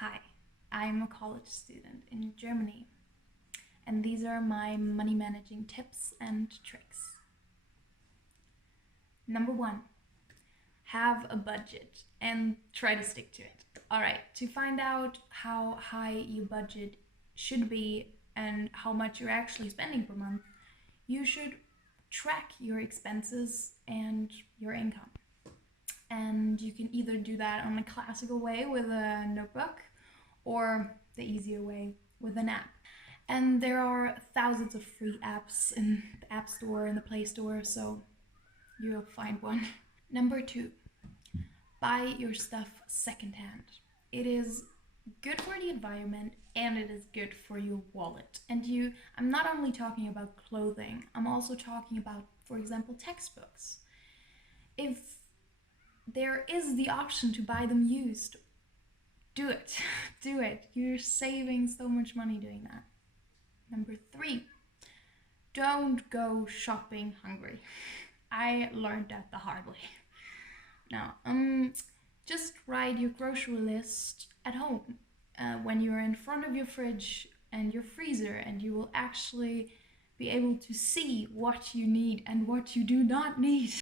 Hi, I'm a college student in Germany, and these are my money managing tips and tricks. Number one, have a budget and try to stick to it. Alright, to find out how high your budget should be and how much you're actually spending per month, you should track your expenses and your income. And you can either do that on the classical way with a notebook or the easier way with an app. And there are thousands of free apps in the App Store and the Play Store, so you'll find one. Number two, buy your stuff secondhand. It is good for the environment and it is good for your wallet. I'm not only talking about clothing, I'm also talking about, for example, textbooks. If there is the option to buy them used, do it. Do it. You're saving so much money doing that. Number three, don't go shopping hungry. I learned that the hard way. Now, just write your grocery list at home when you're in front of your fridge and your freezer, and you will actually be able to see what you need and what you do not need.